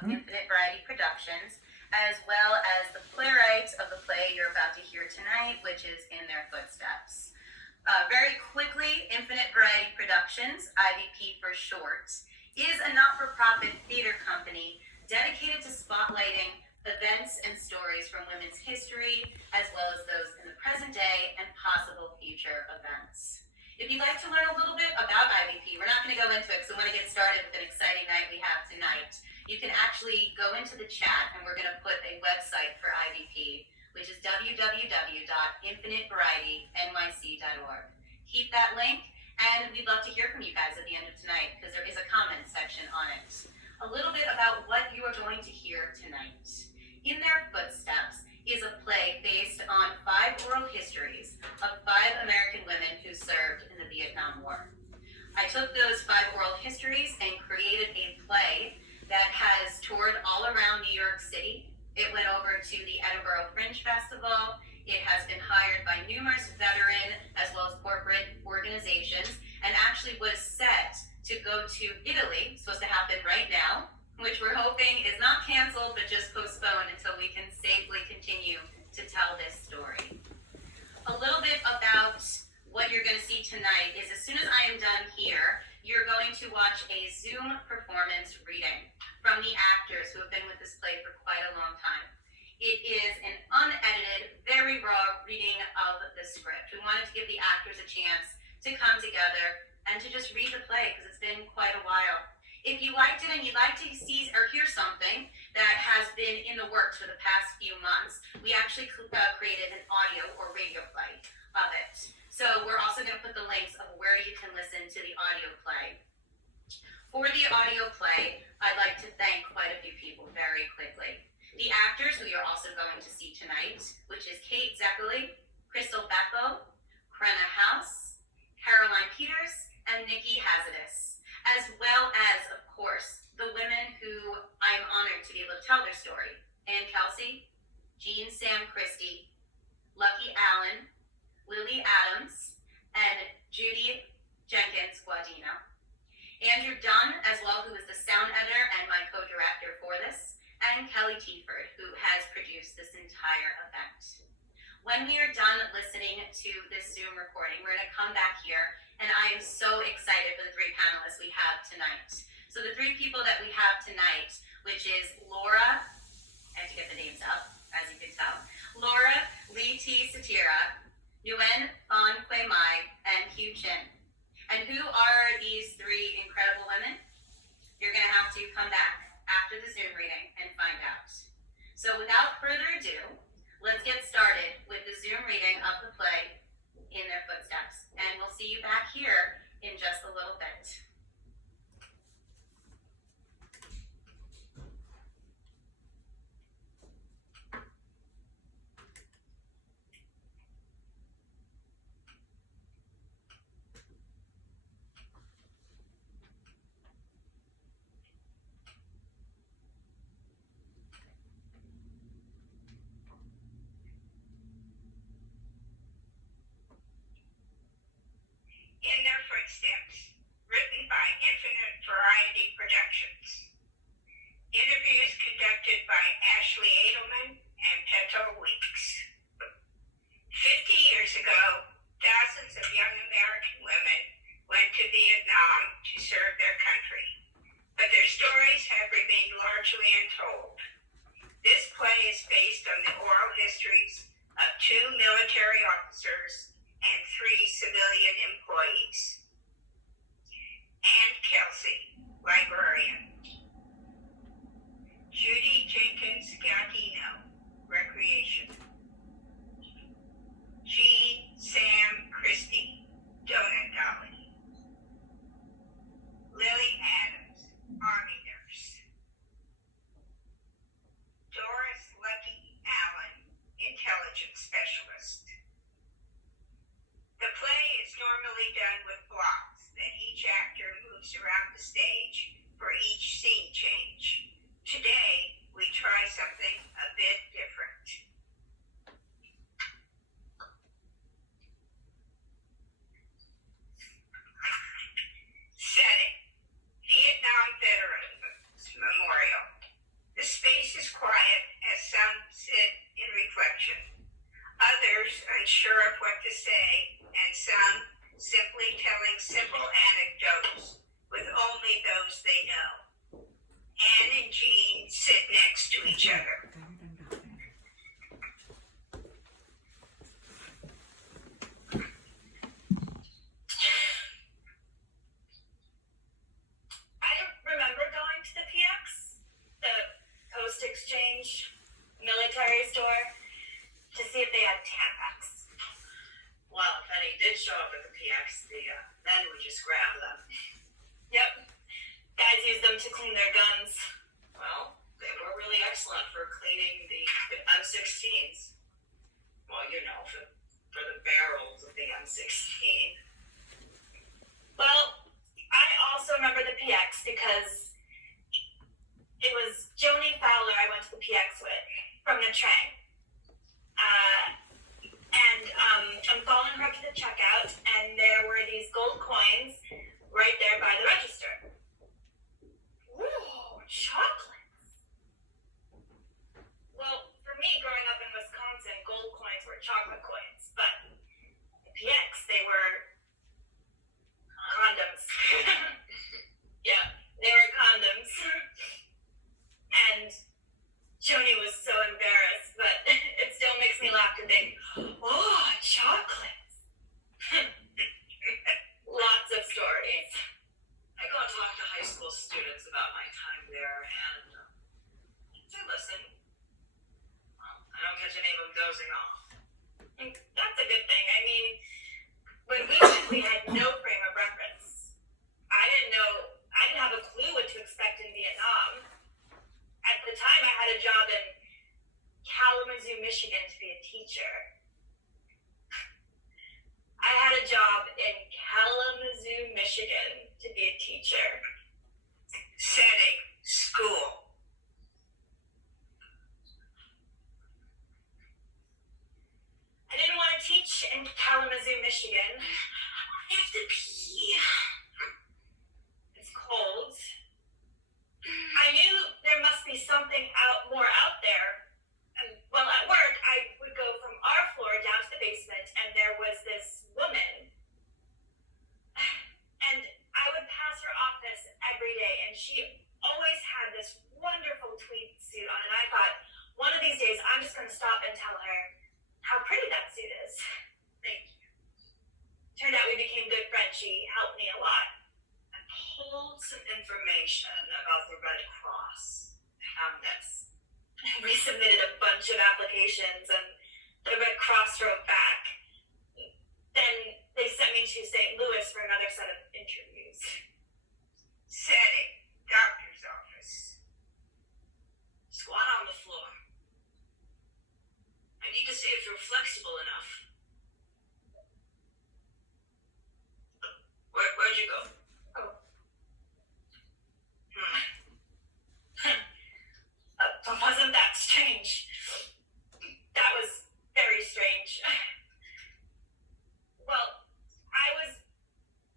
of Infinite Variety Productions, as well as the playwright of the play you're about to hear tonight, which is In Their Footsteps. Very quickly, Infinite Variety Productions, IVP for short, is a not-for-profit theater company dedicated to spotlighting events and stories from women's history, as well as those in the present day and possible future events. If you'd like to learn a little bit about IVP, we're not going to go into it because we want to get started with an exciting night we have tonight. You can actually go into the chat and we're going to put a website for IVP, which is www.infinitevarietynyc.org. Keep that link, and we'd love to hear from you guys at the end of tonight because there is a comment section on it. A little bit about what you are going to hear tonight. In Their Footsteps is a play based on 5 oral histories of 5 American women who served in the Vietnam War. I took those 5 oral histories and created a play that has toured all around New York City. It went over to the Edinburgh Fringe Festival. It has been hired by numerous veteran as well as corporate organizations, and actually was set to go to Italy, supposed to happen right now, which we're hoping is not canceled, but just postponed until we can safely continue to tell this story. A little bit about what you're going to see tonight is as soon as I am done here, you're going to watch a Zoom performance reading from the actors who have been with this play for quite a long time. It is an unedited, very raw reading of the script. We wanted to give the actors a chance to come together and to just read the play because it's been quite a while. If you liked it and you'd like to see or hear something that has been in the works for the past few months, we actually created an audio or radio play of it. So we're also going to put the links of where you can listen to the audio play. For the audio play, I'd like to thank quite a few people very quickly. The actors who you're also going to see tonight, which is Kate Zeckerly, Crystal Bethel, Krenna House, Caroline Peters, and Nikki Hazardus, as well as, of course, the women who I'm honored to be able to tell their story. Ann Kelsey, Jean Sam Christie, Lucky Allen, Lily Adams, and Judy Jenkins Guadino. Andrew Dunn, as well, who is the sound editor and my co-director for this, and Kelly Teaford, who has produced this entire event. When we are done listening to this Zoom recording, we're going to come back here, and I am so excited for the 3 panelists we have tonight. So the 3 people that we have tonight, which is Laura, I have to get the names up, as you can tell, Laura Lee T. Satira, Nguyen Phan Quay Mai, and Kieu Chinh. And who are these 3 incredible women? You're going to have to come back after the Zoom reading and find out. So without further ado, let's get started with the Zoom reading of the play In Their Footsteps. And we'll see you back here in just a little bit. In Their Footsteps, written by Infinite Variety Productions. Interviews conducted by Ashley Edelman and Peto Weeks. 50 years ago, thousands of young American women went to Vietnam to serve their country, but their stories have remained largely untold. This play is based on the oral histories of 2 military officers and 3 civilian employees. Ann Kelsey, librarian. Judy Jenkins Guadino, recreation. Jean Sam Christie, donut dolly. Lily Adams, Army nurse. Doris Lucky Allen, intelligence specialist. The play is normally done with blocks that each actor moves around the stage for each unsure of what to say, and some simply telling simple anecdotes with only those they know. Anne and Jean sit next to each other. I remember going to the PX, the Post Exchange military store, to see if they had Tampax. Well, if any did show up at the PX, the men would just grab them. Yep. Guys use them to clean their guns. Well, they were really excellent for cleaning the M16s. Well, you know, for the barrels of the M16. Well, I also remember the PX because it was Joni Fowler I went to the PX with from the train. I'm following her up to the checkout, and there were these gold coins right there by the register. Ooh, chocolates! Well, for me, growing up in Wisconsin, gold coins were chocolate coins, but the PX, they were condoms. Yeah, they were condoms. And Joni was so embarrassed, but it still makes me laugh to think, oh, chocolates. Lots of stories. I go and talk to high school students about my time there, and they listen. Well, I don't catch any of them dozing off. That's a good thing. I mean, when we went, we had no frame of reference. I didn't have a clue what to expect in Vietnam. At the time, I had a job in Kalamazoo, Michigan to be a teacher. I had a job in Kalamazoo, Michigan to be a teacher. Setting, school. I didn't want to teach in Kalamazoo, Michigan. I have to pee. It's cold. I knew there must be something more out there. And, well, at work, I would go from our floor down to the basement, and there was this woman. And I would pass her office every day, and she always had this wonderful tweed suit on. And I thought, one of these days, I'm just going to stop and tell her how pretty that suit is. Thank you. Turned out we became good friends. She helped me a lot. I pulled some information about the Red Cross. I found this. We submitted a bunch of applications, and the Red Cross wrote back. Then they sent me to St. Louis for another set of interviews. Setting, doctor's office. Squat on the floor. I need to see if you're flexible enough. Where'd you go? Oh. Wasn't that strange? That was very strange. Well, I was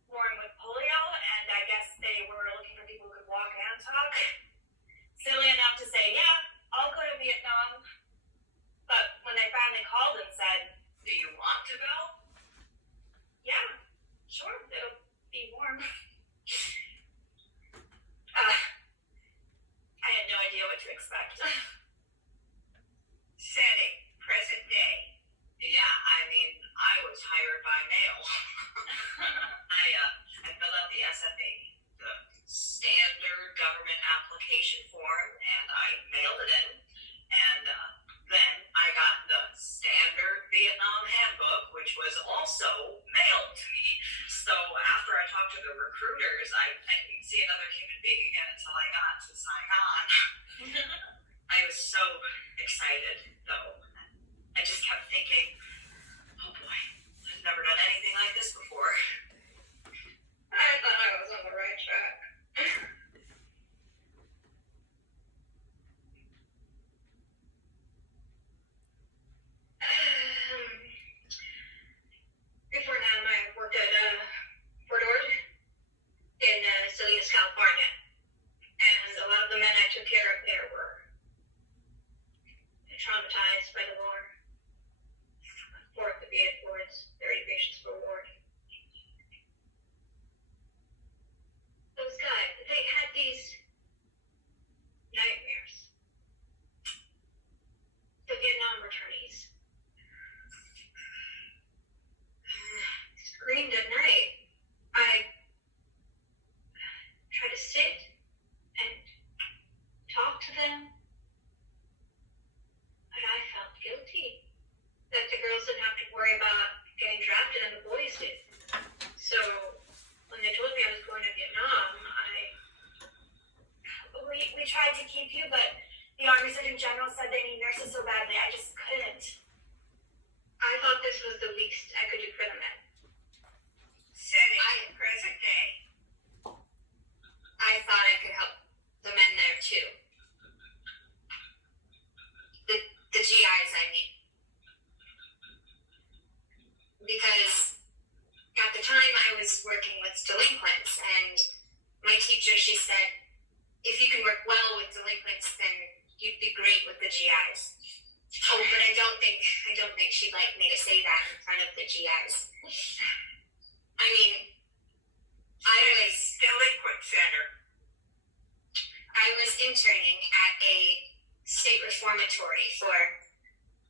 born with polio, and I guess they were looking for people who could walk and talk. Silly enough to say, yeah, I'll go to Vietnam. But when they finally called and said, Do you want to go? yeah, sure, it'll be warm. I had no idea what to expect. Setting, present day. Yeah, I mean, I was hired by mail. I filled out the SFA, the standard government application form, and I mailed it in. And then I got the standard Vietnam handbook, which was also mailed to me. So after I talked to the recruiters, I didn't see another human being again until I got to sign on. I was so excited, though. I just kept thinking, oh boy, I've never done anything like this before. I thought I was on the right track. Before now, I worked at Fort Ord in Salinas, California. And a lot of the men I took care of there were traumatized by the war. 4th of the influence, very gracious reward. Those guys, they had these nightmares. The Vietnam returnees. Screamed at night. I tried to sit and talk to them. And I felt guilty that the girls didn't have to worry about getting drafted and the boys did. So when they told me I was going to Vietnam, we tried to keep you, but the Army Surgeon General said they need nurses so badly, I just couldn't. I thought this was the least I could do for the men. Setting present day. I thought I could help the men there too. The GIs, I mean. Because at the time I was working with delinquents, and my teacher, she said, if you can work well with delinquents, then you'd be great with the GIs. Oh, but I don't think she'd like me to say that in front of the GIs. I mean, I was interning at a state reformatory for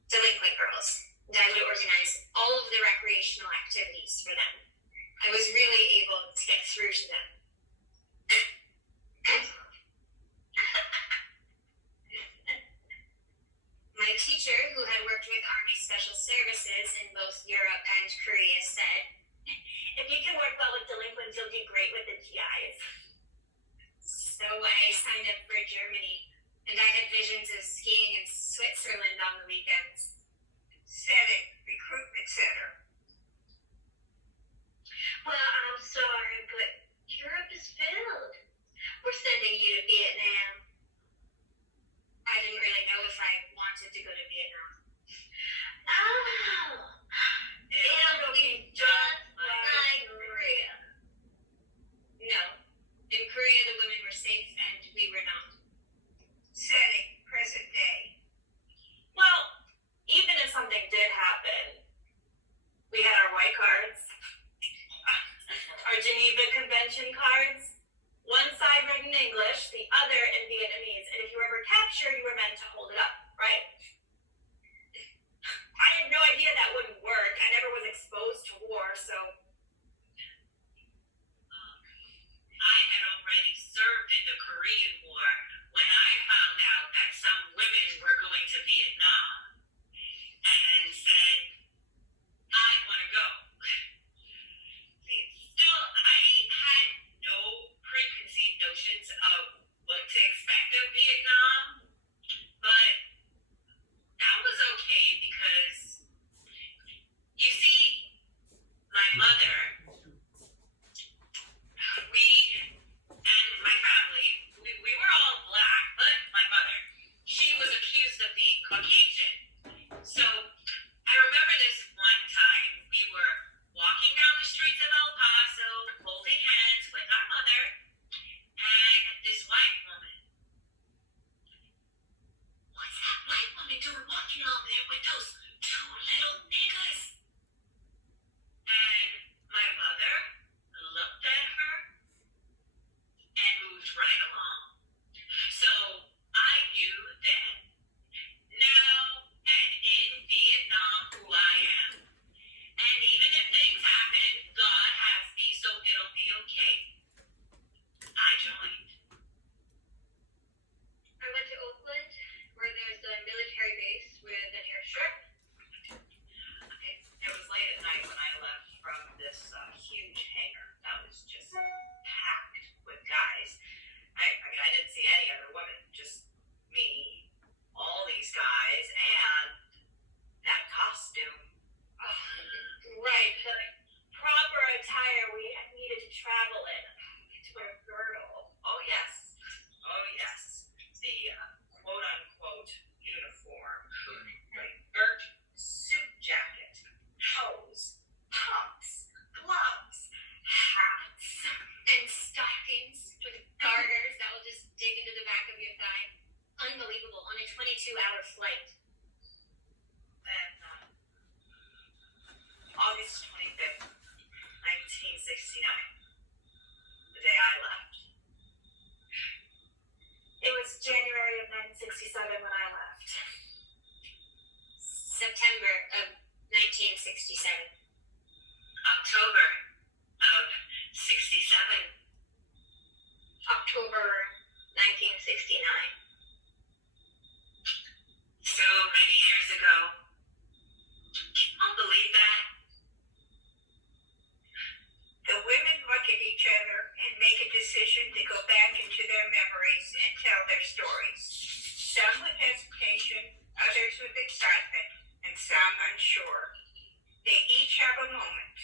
delinquent girls. And I would organize all of the recreational activities for them. I was really able to get through to them. My teacher, who had worked with Army Special Services in both Europe and Korea, said, if you can work well with delinquents, you'll do great with the GIs. So I signed up for Germany, and I had visions of skiing in Switzerland on the weekends. Setting recruitment center. Well, I'm sorry, but Europe is filled. We're sending you to Vietnam. I didn't really know if I wanted to go to Vietnam. Oh! It'll be just like Korea. No. In Korea, the women were safe and we were not. Setting present day. Well, even if something did happen, we had our white cards, our Geneva Convention cards, one side written in English, the other in Vietnamese, and if you were ever captured, you were meant to hold it up, right? I had no idea that wouldn't work. I never was exposed to war, so. I had already served in the Korean War when I found out that some women were going to Vietnam and said, I want to go. Still, I had no preconceived notions of what to expect of Vietnam, but that was okay because, you see, my mother, we and my family, we were all black, but my mother, she was accused of being Caucasian. So I remember this one time we were walking down the streets of El Paso, holding hands with our mother, and this white woman. What's that white woman doing walking along there with those two little niggas? And my mother looked at her and moved right along. So I knew then, now, and in Vietnam who I am. And even if things happen, God has me, so it'll be okay. I joined. I went to Oakland, where there's a military base with an airstrip. It was late at night when I left from this huge hangar that was just packed with guys. I mean, I didn't see any other women, just me, all these guys, and that costume. Right, the proper attire we needed to travel in. To wear a girdle. Oh yes, the quote-unquote uniform. Right. Girt, suit jacket, hose, pumps, gloves, hats. And stockings with garters that will just dig into the back of your thigh. Unbelievable, on a 22-hour flight. And August 25th, 1969. The day I left. It was January of 1967 when I left. September of 1967. October of 67. October 1969. So many years ago. I'll believe that. The women look at each other and make a decision to go back into their memories and tell their stories. Some with hesitation, others with excitement, and some unsure. They each have a moment.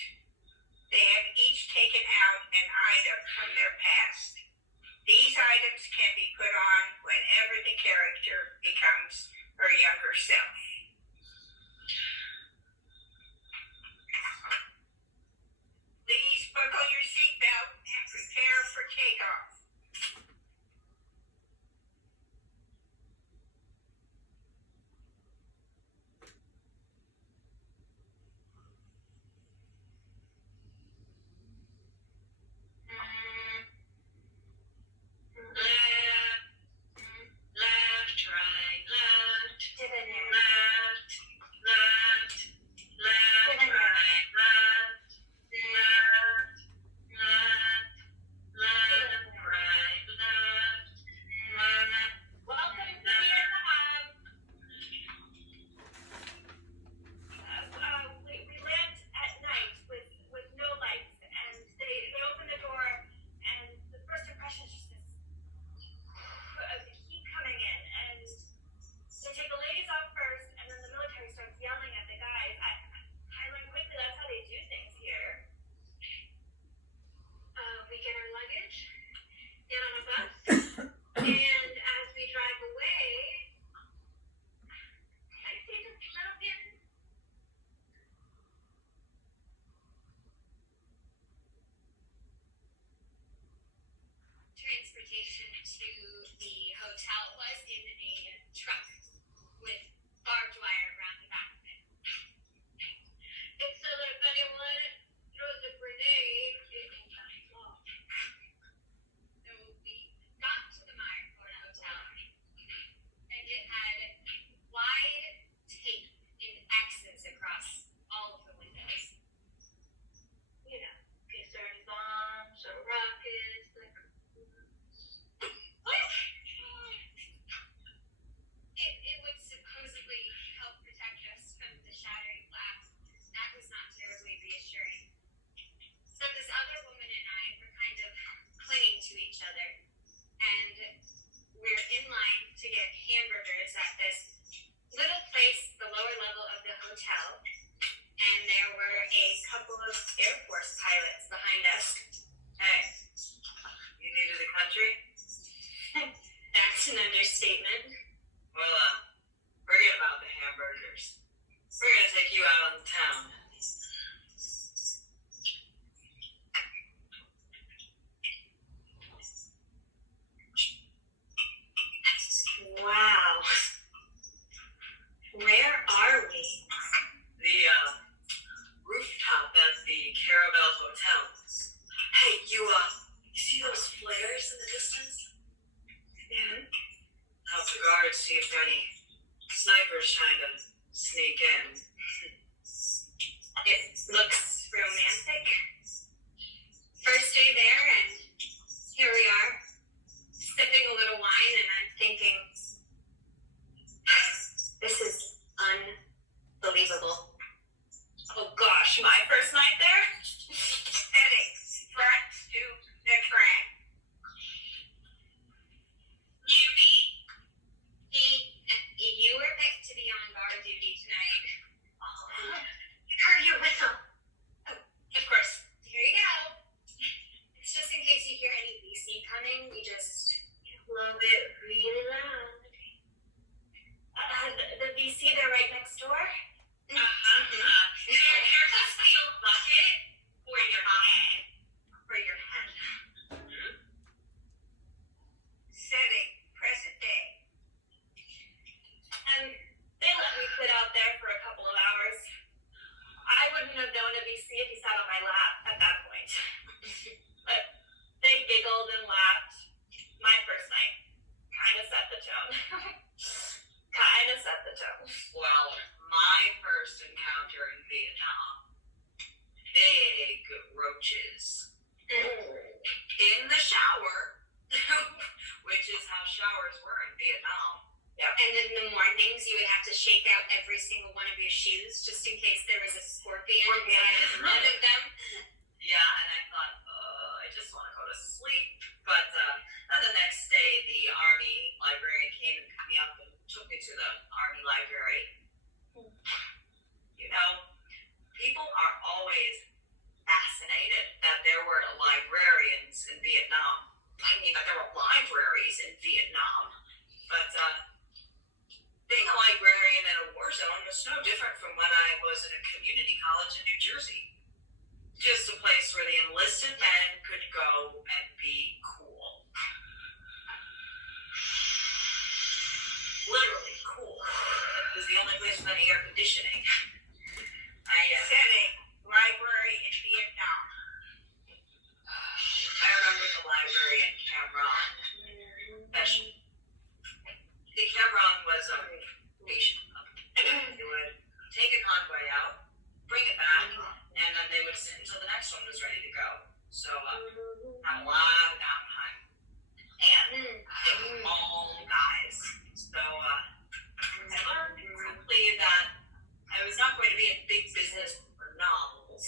They have each taken out an item from their past. These items can be put on whenever the character becomes her younger self. Please buckle your seatbelt and prepare for takeoff. Left, right, left, Debonair. left, left, left, Debonair. right, left, left, left, right, left, left. Welcome to the Anaheim. We land at night with no lights, and they open the door, and the first impression is just this heat coming in, and they take the ladies off first, and then the military starts yelling at the guys. I learned quickly that's how they do things here. We get our luggage, get on a bus, and as we drive away, I see this little bit. Transportation to the hotel was in a truck with barbed wire around the back of it. It said that if anyone throws a grenade, it can touch the wall. So we got to the Meyerford Hotel, and it had wide tape in X's across all of the windows. You know, in case there are any bombs or rockets, like. It would supposedly help protect us from the shattering glass. That was not terribly reassuring. So this other woman and I were kind of clinging to each other, and we're in line to get hamburgers at this little place, the lower level of the hotel, and there were a couple of Air Force pilots behind us. Hey, you new to the country? That's an understatement. Well, forget about the hamburgers. We're gonna take you out on the town. Wow. Where are we? The, rooftop at the Caravel Hotel. Hey, you see those flares in the distance? Mhm. Help the guards see if there are any snipers trying to sneak in. It looks romantic. First day there, and here we are, sipping a little wine, and I'm thinking, this is unbelievable. Oh gosh, my first night there? Headaches, front to the train. You were picked to be on bar duty tonight. Heard your whistle. Of course. Here you go. It's just in case you hear any VC coming, we just Love it really loud. Kind of set the tone. Well, my first encounter in Vietnam, big roaches in the shower, which is how showers were in Vietnam. And in the mornings, you would have to shake out every single one of your shoes just in case there was a scorpion inside one of them. Yeah, and I thought, I just want to go to sleep. But then the next day, the Army librarian came and picked me up and took me to the Army library. You know, people are always fascinated that there were librarians in Vietnam. I mean, that there were libraries in Vietnam. But being a librarian in a war zone was no different from when I was in a community college in New Jersey. Just a place where the enlisted men could go and be cool. Literally cool. It was the only place with any air conditioning. Setting, library in Vietnam. I remember the library in Cameron. The Cameron was a station. They would take a convoy out, bring it back, and then they would sit until the next one was ready to go. So, had a lot of downtime. And they were all guys. So, I learned quickly that I was not going to be in big business for novels.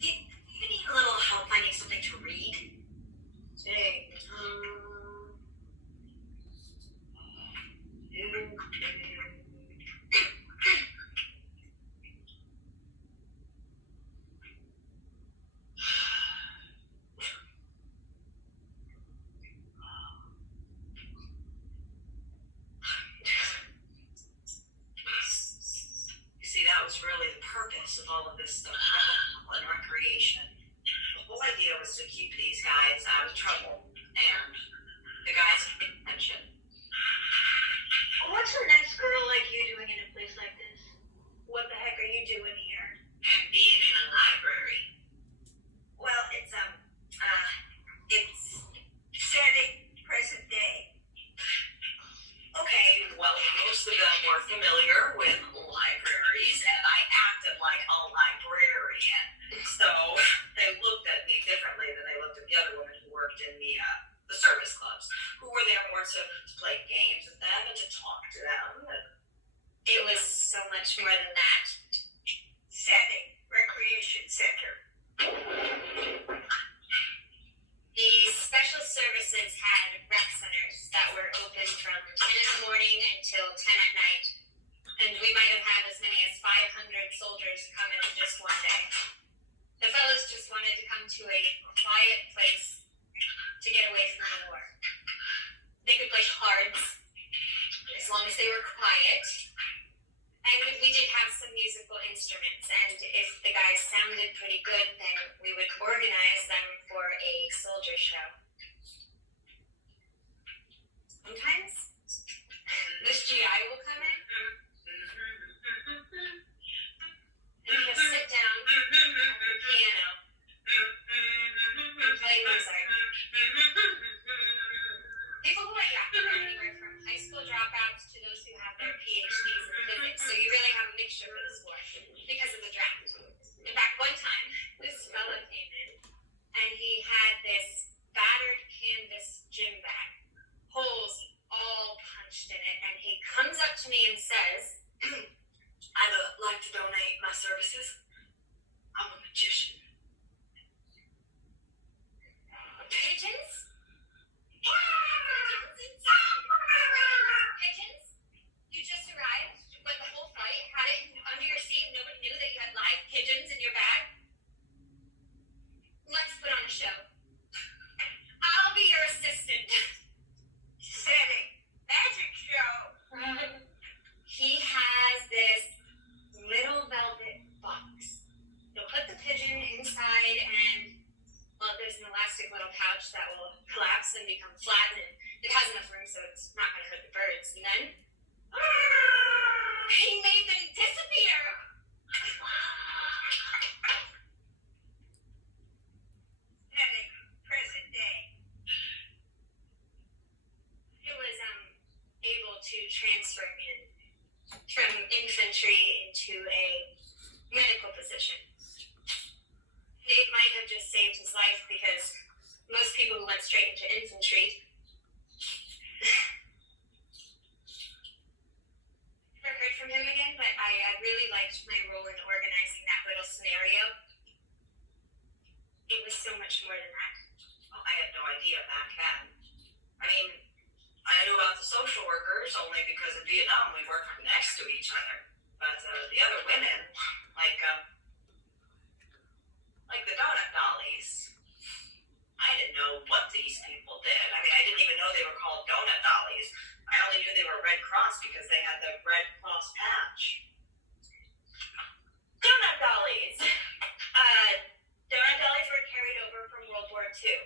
Do you need a little help finding something to read? Say, you see, that was really the purpose of all of this stuff, travel and recreation. The whole idea was to keep these guys out of trouble, and the guys paid attention. What's a nice girl like you doing in a place like this? What the heck are you doing here? And being in a library. Well, it's setting present day. Okay, well, most of them were familiar with libraries, and I acted like a librarian. So they looked at me differently than they looked at the other women who worked in the service clubs, who were there more to play games with them and to talk to them. It was so much more than that. Setting, recreation center. The special services had rec centers that were open from 10 in the morning until 10 at night. And we might have had as many as 500 soldiers come in just one day. The fellows just wanted to come to a quiet place to get away from the war. They could play cards as long as they were quiet. And we did have some musical instruments, and if the guys sounded pretty good, then we would organize them for a soldier show. Sometimes this GI will come in, and he'll sit down at the piano and play Mozart. People who are drafted are anywhere from high school dropouts to those who have their PhDs in physics, so you really have a mixture for this war because of the draft. In fact, one time, this fellow came in, and he had this battered canvas gym bag, holes all punched in it, and he comes up to me and says, I'd like to donate my services. I'm a magician. pigeons? Pigeons? You just arrived, went the whole flight, had it under your seat, and nobody knew that you had live pigeons in your bag? Let's put on a show. I'll be your assistant. Setting, magic show. He has this little velvet box. You'll put the pigeon inside, and well, there's an elastic little pouch that will collapse and become flat, and it has enough room so it's not going to hurt the birds. And then he made them disappear. transfer in from infantry into a medical position. It might have just saved his life because most people who went straight into infantry never heard from him again, but I really liked my role in organizing that little scenario. It was so much more than that. Well, I had no idea back then. I mean, I knew about the social workers only because in Vietnam we worked next to each other. But the other women, like the donut dollies, I didn't know what these people did. I mean, I didn't even know they were called donut dollies. I only knew they were Red Cross because they had the Red Cross patch. Donut dollies. Donut dollies were carried over from World War II,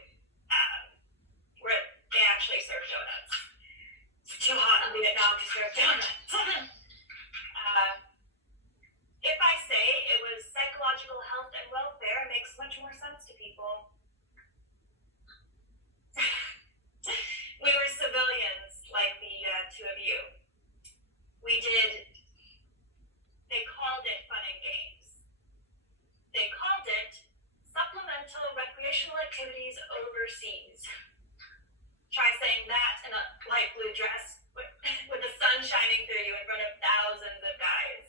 where they actually served donuts. It's too hot in Vietnam to serve donuts. If I say it was psychological health and welfare, it makes much more sense to people. We were civilians like the two of you. They called it fun and games. They called it supplemental recreational activities overseas. Try saying that in a light blue dress with the sun shining through you in front of thousands of guys.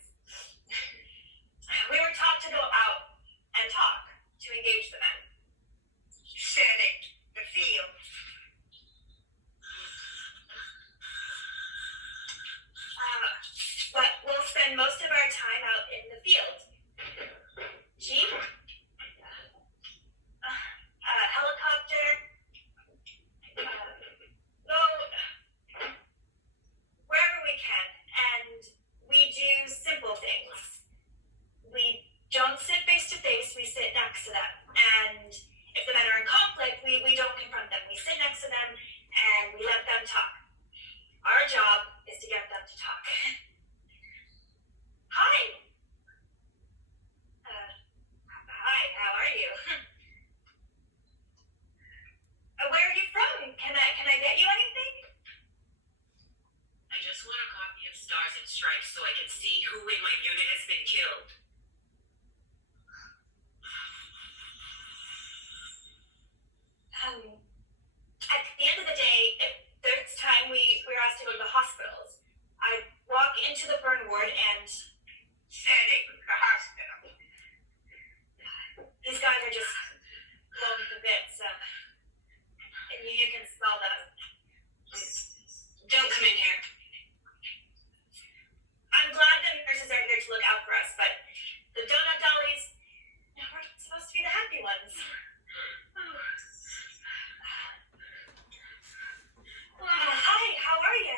We were taught to go out and talk, to engage the men. Setting the field. But we'll spend most of our time out in the field. Jeep, helicopter, go wherever we can, and we do simple things. We don't sit face to face, we sit next to them. And if the men are in conflict, we don't confront them. We sit next to them and we let them talk. Our job is to get them to talk. Hi. Hi, how are you? Where are you from? Can I get you anything? I just want a copy of Stars and Stripes so I can see who in my unit has been killed. At the end of the day, if there's time we're asked to go to the hospitals, I walk into the burn ward and Setting the hospital. these guys are just blown to bits. And you can smell them. Don't come in here. I'm glad the nurses are here to look out for us, but the donut dollies, we're supposed to be the happy ones. Hi, how are you?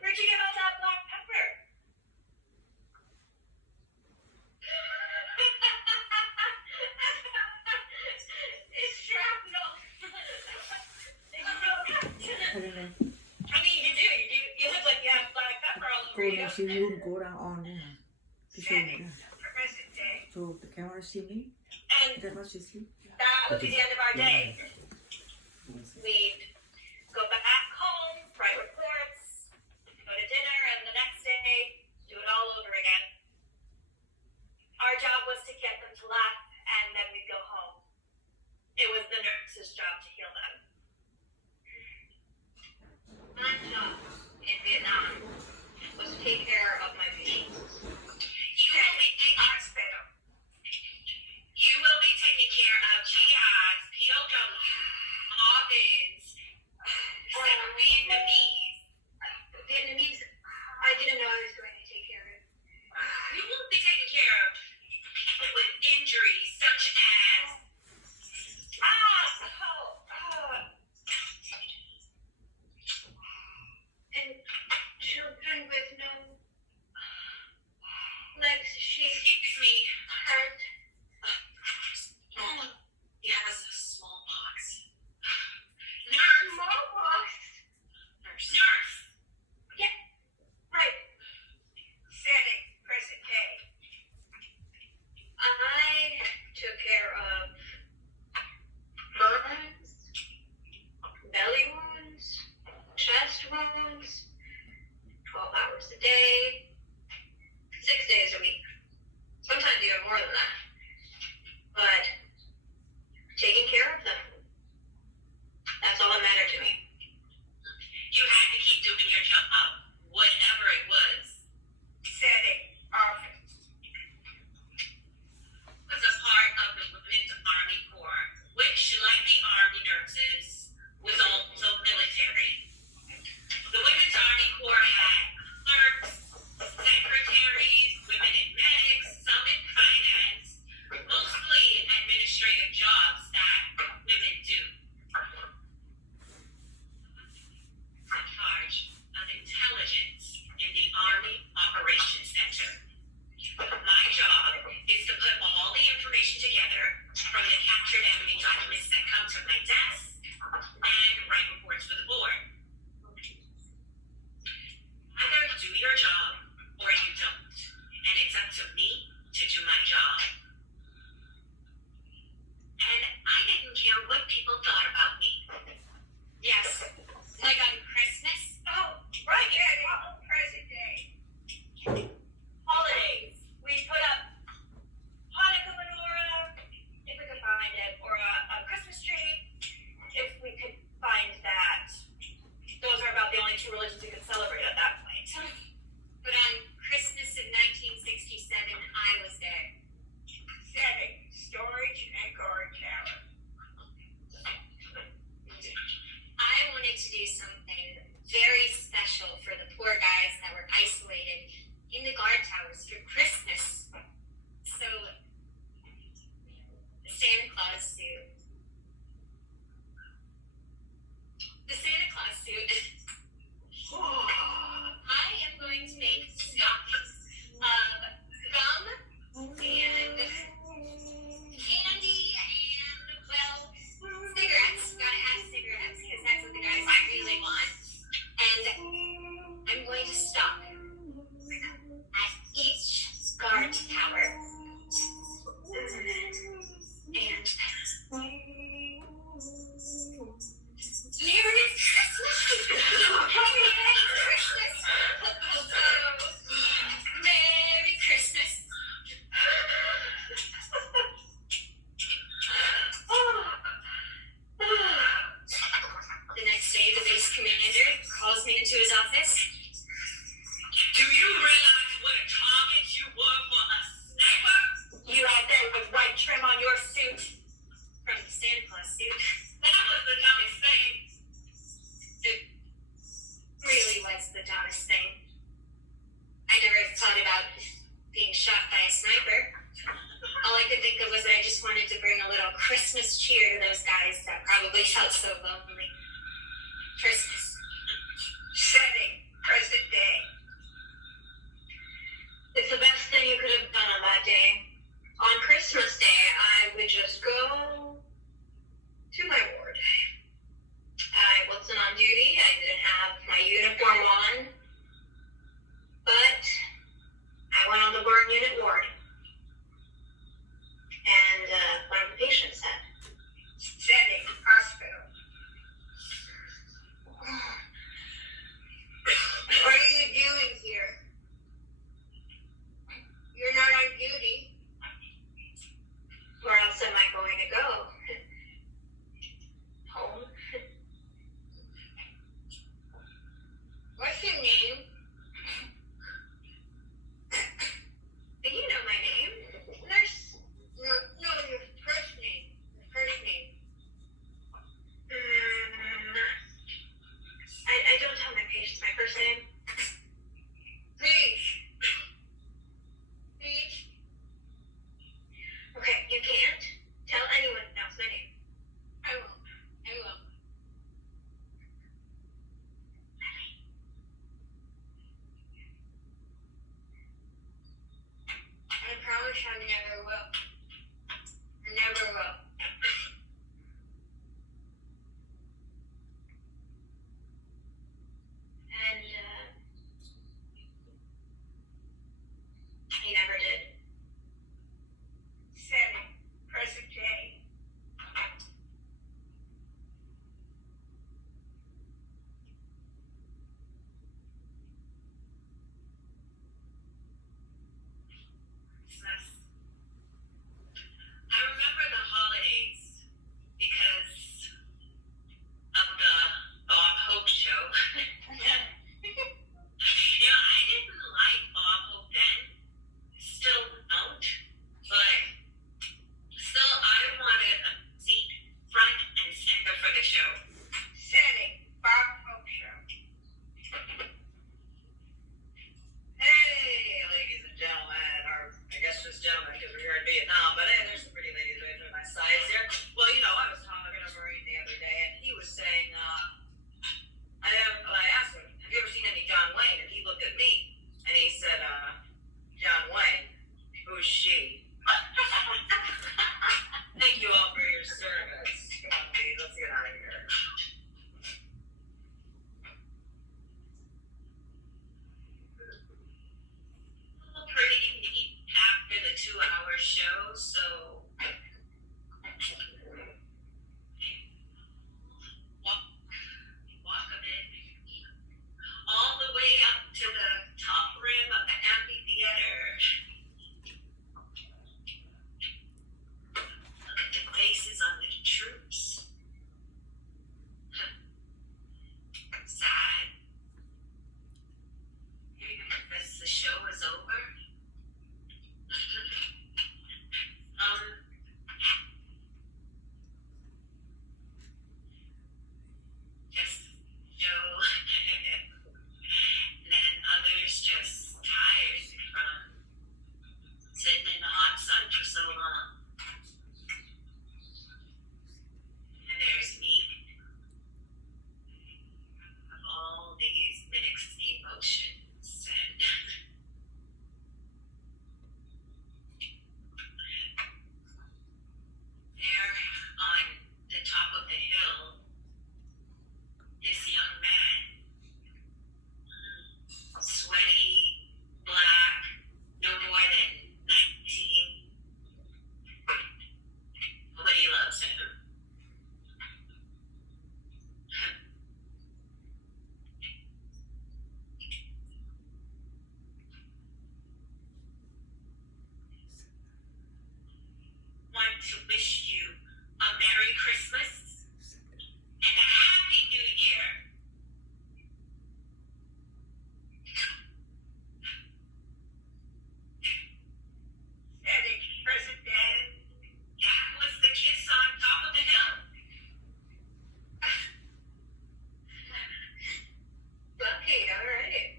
Where'd you get all that black pepper? It's shrapnel. I mean, you do. You look like you have black pepper all over Cô you. này xem luôn cô đang on đấy hả? Cái show này Setting đó. present day. So the camera see me? And Is that what you see? that would be the end of our day. We'd go back home, write reports, go to dinner, and the next day, do it all over again. Our job was to get them to laugh, and then we'd go home. It was the nurse's job to heal them. My job in Vietnam was to take care of my patients. You will be Hospital. taking care of GIs, POWs, RVs, 7 being shot by a sniper. All I could think of was that I just wanted to bring a little Christmas cheer to those guys that probably felt so lonely. Christmas. Setting, present day. It's the best thing you could have done on that day. On Christmas Day, I would just go to my ward. I wasn't on duty. I didn't have my uniform on. But I went on the burn unit ward. And one of the patients said, Setting, hospital. "What are you doing here? You're not on duty." "Where else am I going to go? Home." "What's your name?" "You know my name. Nurse." No, your first name. Your first name. I don't tell my patients my first name. Please. Please. Okay, you can't tell anyone else my name. I won't. I will. I promise I never will. I never will. And he never did. Setting, present day. Christmas. I remember the holidays because of the Bob Hope show. I didn't like Bob Hope then. Still don't. But still, I wanted a seat front and center for the show. Setting, Bob Hope Show. Hey, ladies and gentlemen, or I guess just gentlemen because we're here in Vietnam, but hey, there's some pretty ladies right there on my sides here. Well, I was talking to Marine the other day, and he was saying, I asked him, have you ever seen any John Wayne? And he looked at me, and he said, John Wayne, who's she? Thank you all for your service. Come on, ladies, let's get out of here. Pretty neat after the 2-hour show, so walk a bit all the way up to the top rim of the amphitheater. Look at the faces on the troops. Sad. Because the show is over. Just show. And then others just tired from sitting in the hot sun for so long. And there's me of all these mixed emotions and there on the top of the hill, this young man, sweaty, black, no more than 19. Nobody loves him. Want to wish you a Merry Christmas and a Happy New Year. Setting, present day. That was the kiss on top of the hill. Lucky, all right.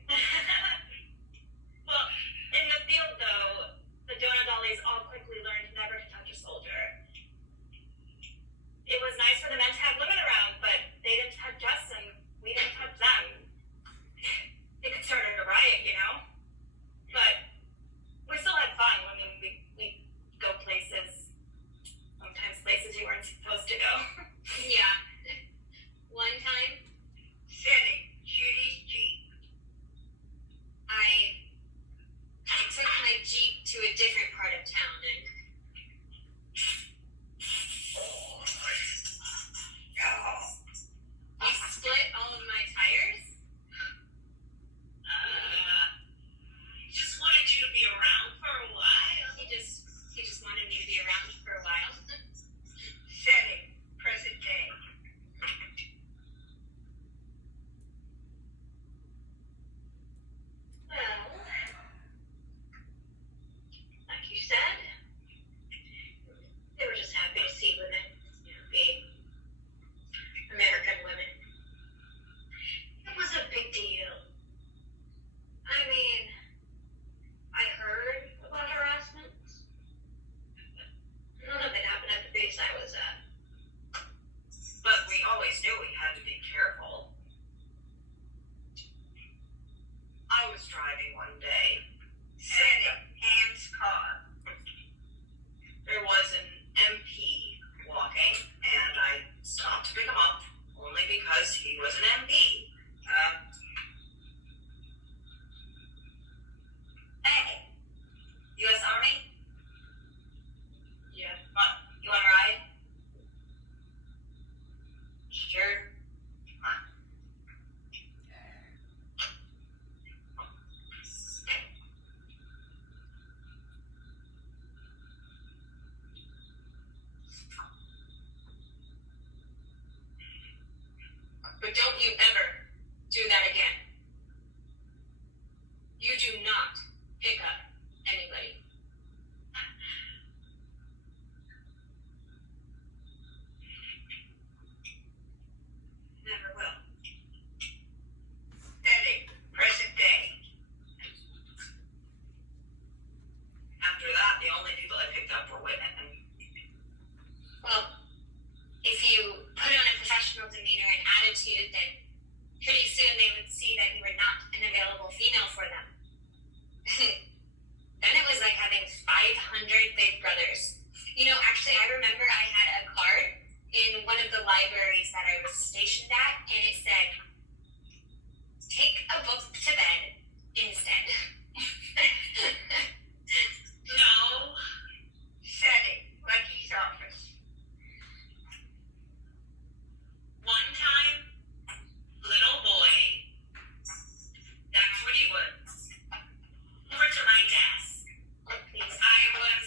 Well, in the field though, to a different part of town and you split all of my tires? Just wanted you to be around for a while. He just wanted me to be around for a while. Setting, present day. Well, like you said, they were just happy to see women, being American women. It was a big deal. I mean, I heard about harassment. None of it happened at the base I was at. But we always knew we had to be careful. I was driving one day. Setting, Anne's car. There was an MP walking, and I stopped to pick him up, only because he was an MP. Hey, U.S. Army? Yeah. You want to ride? Sure. Come on. But don't you ever do that again. You do not pick up anybody. Never will. Setting, present day. After that, the only people I picked up were women. Well, if you put on a professional demeanor and attitude, then pretty soon they would see that you were not an available female for them. Then it was like having 500 big brothers. You know, actually, I remember I had a card in one of the libraries that I was stationed at, and it said, "Take a book to bed instead." No. Setting, Lucky's office. One time, little boy, that's what he was. Over to my desk. I was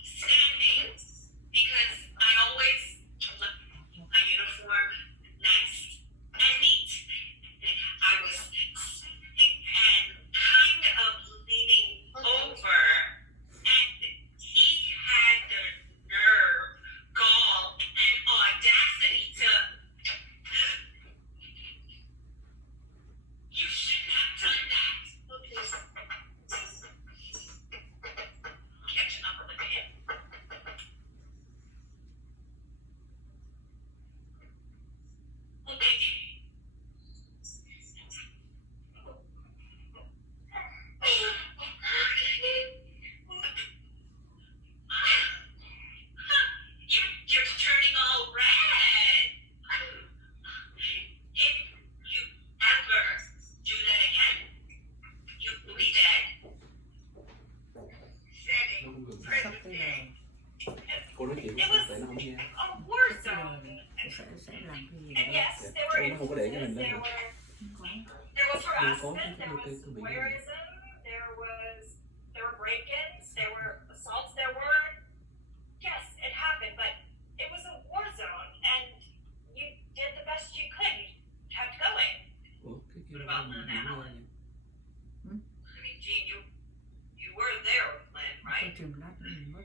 standing because I always left my uniform nice and neat. I was standing and kind of leaning over, and he had the nerve, gall, and audacity to. You shouldn't have done that. Catching up with him. Okay. You're turning all red. If you ever do that again, you will be dead. Setting, sắp present tới day. giờ Cô nói chuyện It was tại nó không nghe. a war sắp tới giờ zone. thì sẽ làm cái gì And đó yes, there were Nó không có để cho mình instances, đâu. không có there was Chưa có harassment, there cái was bị voyeurism, there were break-ins, there were assaults, there were, yes, it happened, but it was a war zone, and you did the best you could, you kept going. Ủa cái kia What nó about không Lynn nghe Allen? nha. I mean, Gene, you were there with Lynn, tôi right? chìm lát nữa mình mất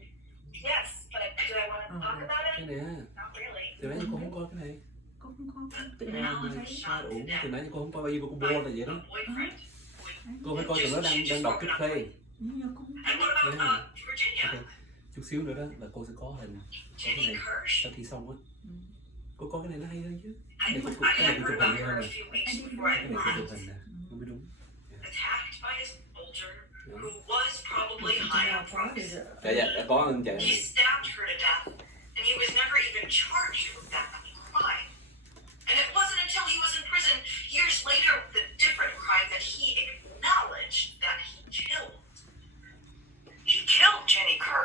Yes, but do I want to talk about Cái it? này á, Not really. từ nãy giờ cô không coi cái này. không có tự Cô nào mà thấy sao đủ từ nãy giờ cô không coi bao nhiêu cô mua là vậy đó. A boyfriend. Cô phải coi từ nó đang đọc cái play. nhưng mà cũng And what about Yeah. Virginia? Ok, chút xíu nữa đó là cô sẽ có hình cái Jenny này Kirsch? sau khi xong á. Ừ. Cô coi cái này nó hay hơn chứ. I Cái này I cái này had cái heard chụp about hình her hơn a nè. few weeks before I Cái này cái chụp left. hình nè, không biết đúng. Attacked by a soldier Yeah. who was probably chừng high nào on có thì drugs. Dạ dạ có anh chạy. He stabbed her to death, and he was never even charged with that crime. And it wasn't until he was in prison years later with a different crime that he acknowledged that he killed. He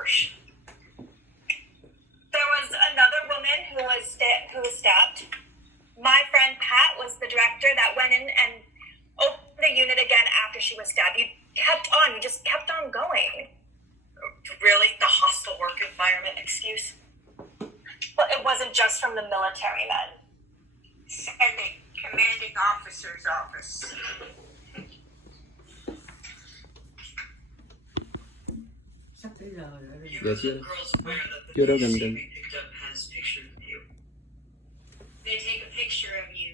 first. There was another woman who was stabbed. My friend Pat was the director that went in and opened the unit again after she was stabbed. You just kept on going. Really? The hostile work environment excuse? Well, it wasn't just from the military men. Sending commanding officer's office. Sắp tới giờ rồi đó. You Dạ was the chưa? girls aware that the Chưa đâu, gần PC gần. we picked up has pictures of you. They take a picture of you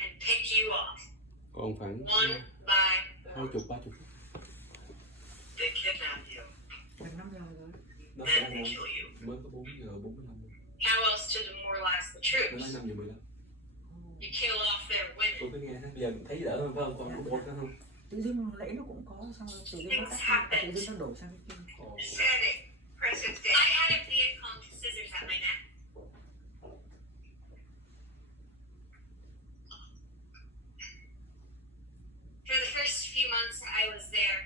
and pick you off, Còn khoảng one by 20, 30 phút. They kidnap you. Gần 5 giờ rồi. Nó sẽ Then they là kill you. mới có 4 giờ 45 phút. how else to demoralize the Nó troops? nói 5 giờ 15. You kill off their women. Tôi cứ nghe bây giờ thấy đỡ hơn phải không? Còn có 4 nữa không? Tự dưng nãy nó cũng có, xong rồi tự dưng nó Things tắt, happen. tự dưng nó đổ sang cái kia. Ồ. Setting present day. I had a Viet Cong scissors at my neck. For the first few months I was there,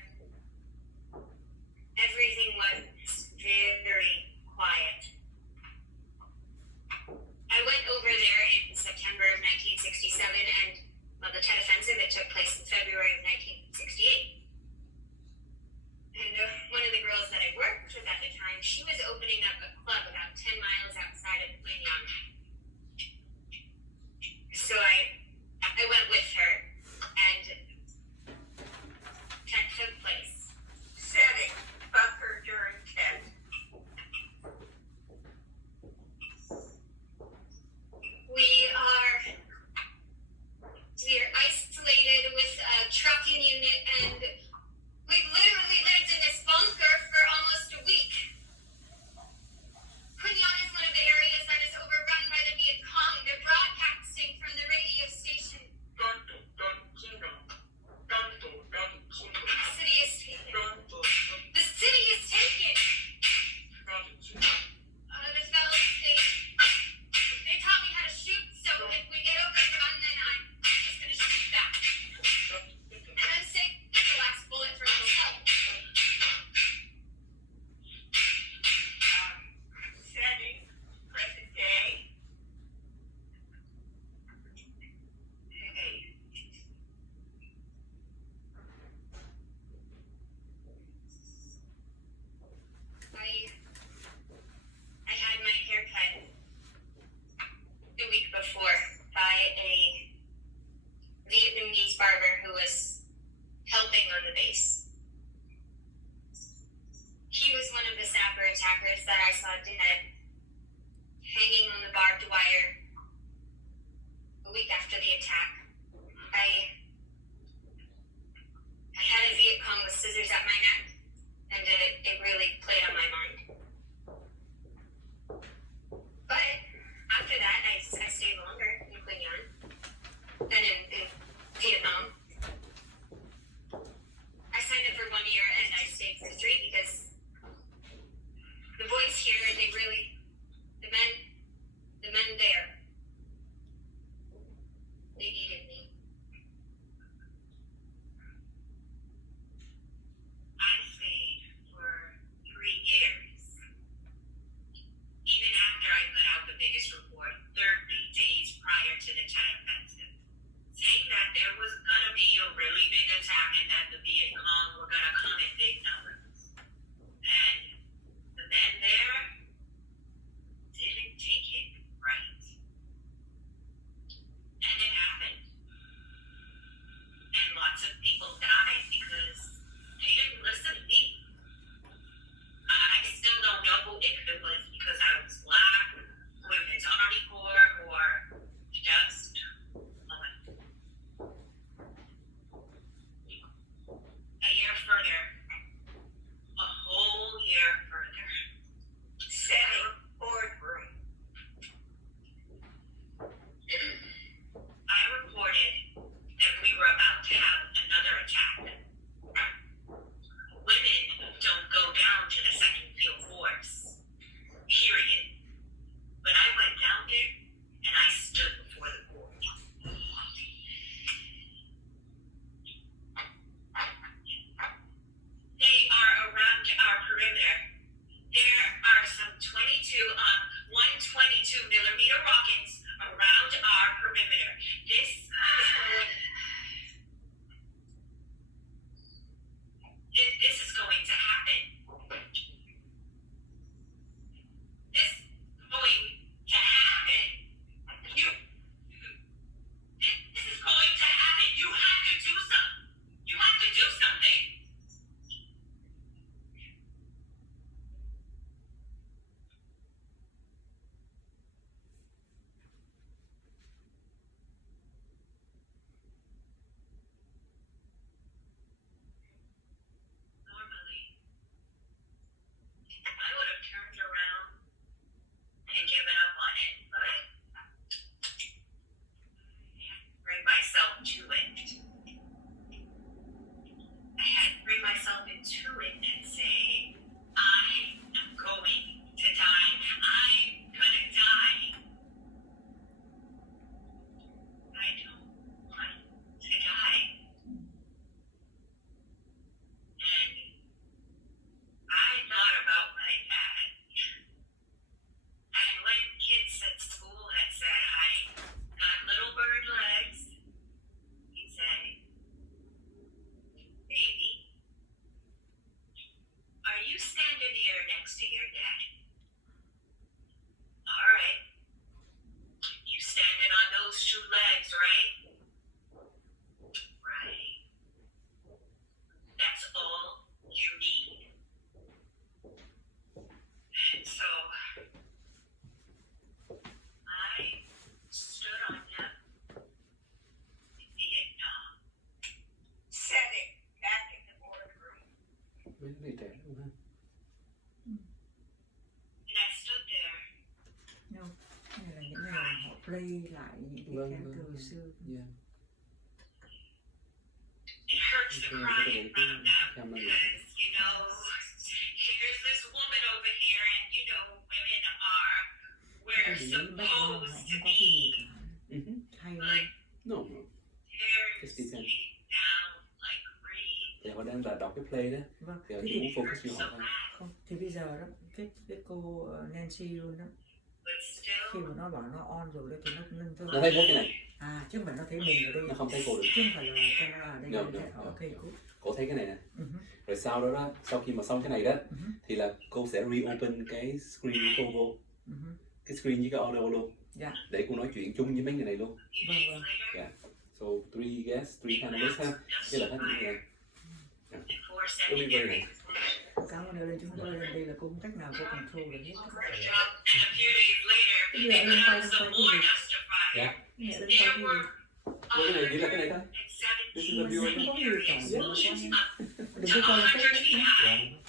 everything was very quiet. I went over there in September of 1967 and the Tet Offensive, it took place in February of 1968. And one of the girls that I worked with at the time, she was opening up a club about 10 miles outside of Quinyon. So I went with her, and Tet took place. Setting bunker during Tet. We're isolated with a trucking unit, and we literally lived in this bunker for almost a week. Quinyon is one of the areas that is overrun by the Viet Cong. They're broadcasting from the radio station. The city is taken. The city is taken! The fellows, they taught me how to shoot, so if we get overrun, then I'm just gonna shoot back. And I'm sick the last bullet from the hell. Setting present day. Hey. I had my hair cut the week before by a Vietnamese barber who was helping on the base. He was one of the sapper attackers that I saw dead, hanging on the barbed wire a week after the attack. I had a Viet Cong with scissors at my neck, and it really played on my mind. But after that, I stayed longer in Quinyon than in Vietnam. I signed up for 1 year and I stayed for 3 because the boys here, they really next to your dad. Alright. You standing on those two legs, right? Right. That's all you need. And so I stood on them in Vietnam. Said it back in the boardroom. Mấy cái này trẻ đúng không? And I stood there. Này là những ngày họ play lại những cái Vâng, ca vâng, từ vâng. xưa. Yeah. It hurts to Okay, cry cái in front of them camera. because, you know, here's this woman over here, and you know, women are Cái we're gì background họ supposed không to có cái gì be. Mhm. hay But hơn. No, tears Just depend. came down like rain. thì họ đang là đọc cái play đó. Vâng. Thì họ Thế chỉ thì muốn focus vô họ thôi. không, thì bây giờ đó cái cô Nancy luôn đó, But khi still, mà nó bảo nó on rồi đó thì nó Nó thấy mỗi cái này, chứ không phải nó thấy mình ở đây, nó không thấy cô được. chứ không phải là camera ở đây. No, no, no. Ok, cool. Cô thấy cái này nè. Mhm. Rồi sau đó đó, sau khi mà xong cái này đó, Mhm. thì là cô sẽ reopen cái screen của cô vô, Mhm. cái screen với cái audio luôn. Dạ. Để cô nói chuyện chung với mấy người này luôn. few Vâng, days vâng. later, So 3 guests, 3 panelists ha. Cái là hết những người này. enforced It'll be very engineering. nice. Cảm ơn ơn chúng tôi lên đây là cô không cách nào cô control được hết. Workshop, and a few days later, Yeah, they and put then out by some the more way- justifier. Yeah. Mẹ lên There coi were Ủa, cái này chỉ là cái này thôi. This is the viewer. không có nhiều cả. secondary Đừng có solutions, coi Facebook nữa. jihad. Yeah.